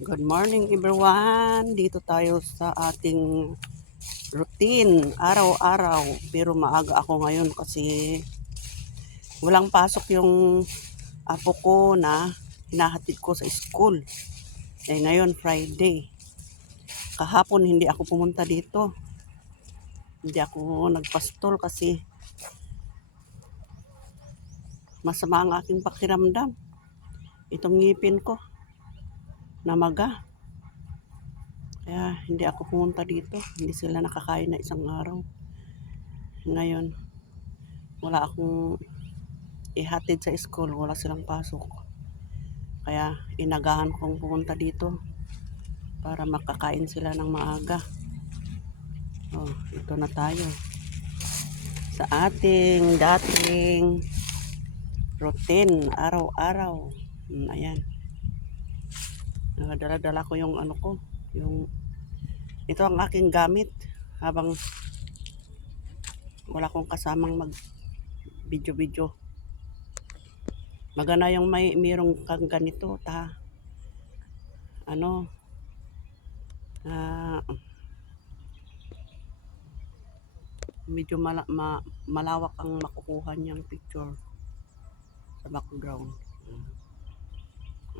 Good morning everyone. Dito tayo sa ating routine araw-araw. Pero maaga ako ngayon kasi walang pasok yung apo ko na hinahatid ko sa school. Ngayon Friday. Kahapon hindi ako pumunta dito. Hindi ako nagpastol kasi masama ang aking pakiramdam. Itong ngipin ko namaga. Kaya hindi ako pumunta dito. Hindi sila nakakain na isang araw. Ngayon, wala akong ihatid sa school, wala silang pasok. Kaya inagahan kong pumunta dito para makakain sila ng maaga. Oh, ito na tayo sa ating dating routine araw-araw. Ayan. Dala-dala ko yung ano ko, yung ito ang aking gamit habang wala akong kasamang mag video-video. Magana yung mayroong kang ganito ano medyo malawak ang makukuha niyang picture sa background.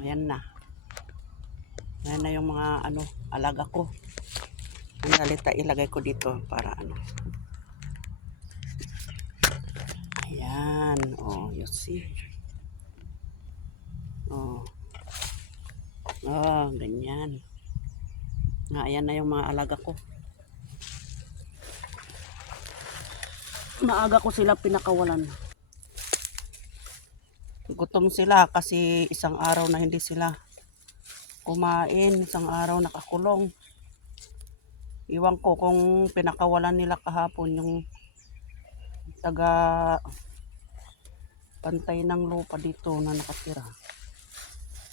Ayan na. Ayan na yung mga alaga ko. Ang salita ilagay ko dito para Ayan. Oh, you see. Oh. Oh, ganyan. Ayan na yung mga alaga ko. Maaga ko sila pinakawalan. Gutom sila kasi isang araw na hindi sila kumain, isang araw nakakulong. Iwan ko kung pinakawalan nila kahapon yung taga pantay ng lupa dito na nakatira.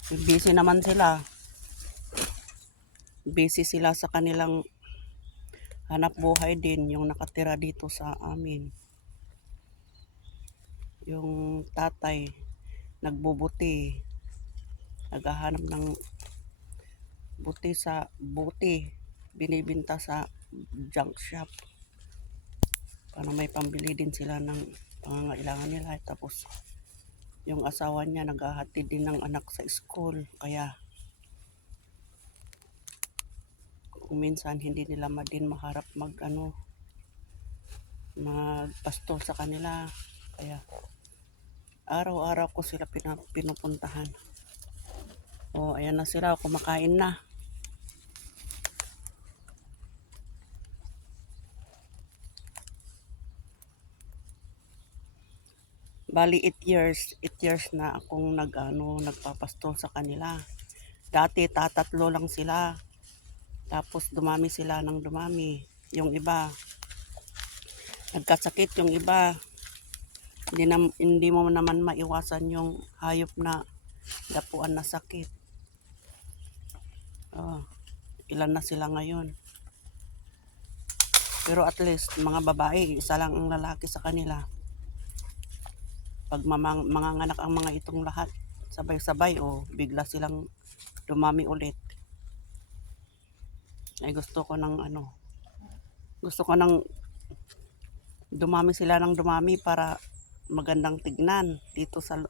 Busy naman sila. Busy sila sa kanilang hanap buhay din yung nakatira dito sa amin. Yung tatay nagbubuti, naghahanap ng buti, binibinta sa junk shop para may pambili din sila ng pangangailangan nila. Tapos yung asawa niya naghahatid din ng anak sa school, kaya kung minsan hindi nila din maharap magpasto sa kanila, kaya araw-araw ko sila pinupuntahan. Oh, ayan na sila, kumakain na. Bali 8 years na akong nagpapasto sa kanila. Dati tatatlo lang sila. Tapos dumami sila ng dumami. Yung iba nagkasakit, yung iba hindi mo naman maiwasan yung hayop na dapuan na sakit. Oh, ilan na sila ngayon. Pero at least mga babae, isa lang ang lalaki sa kanila. Pag manganganak ang mga itong lahat, sabay-sabay bigla silang dumami ulit. Ay gusto ko ng dumami sila ng dumami para magandang tignan dito sa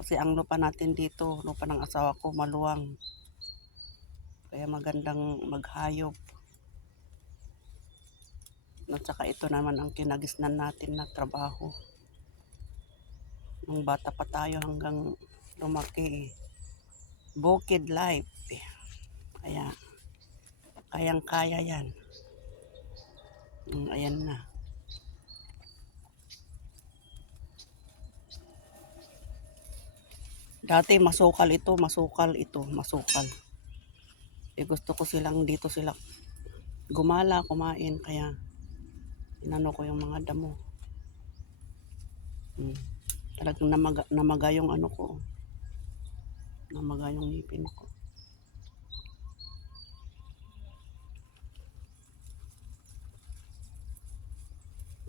kasi ang lupa natin dito, lupa ng asawa ko maluwang. Kaya magandang maghayop. At saka ito naman ang kinagisnan natin na trabaho. Nung bata pa tayo hanggang lumaki. Bukid life. Kaya kayang-kaya yan. Ayan na. Dati masukal ito. Gusto ko dito sila gumala, kumain, kaya inano ko yung mga damo. Talagang namaga yung ko. Namaga yung ngipin ko.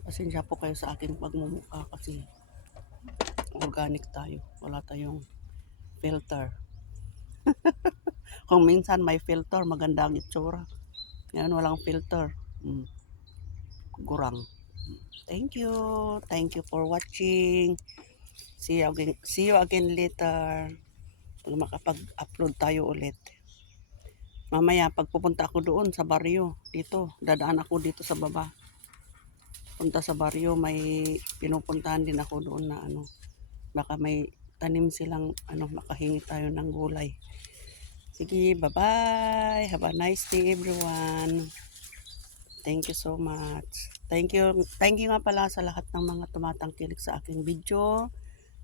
Pasensya po kayo sa aking pagmumukha kasi organic tayo. Wala tayong filter. Kung minsan may filter, maganda ang itsura. Ngayon walang filter. Gurang. Thank you. Thank you for watching. See you again later. Pag makapag-upload tayo ulit. Mamaya, pag pupunta ako doon sa baryo, dito, dadaan ako dito sa baba. Punta sa baryo, may pinupuntahan din ako doon na ano, baka may tanim silang ano, makahingi tayo ng gulay. Sige, bye-bye. Have a nice day everyone. Thank you so much. Thank you nga pala sa lahat ng mga tumatangkilik sa aking video.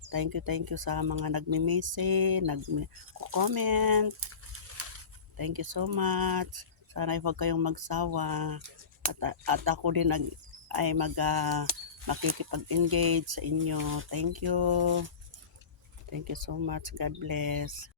Thank you sa mga nagme-message, nagko-comment. Thank you so much. Sana huwag kayong magsawa. At ako din ay makikipag-engage sa inyo. Thank you. Thank you so much. God bless.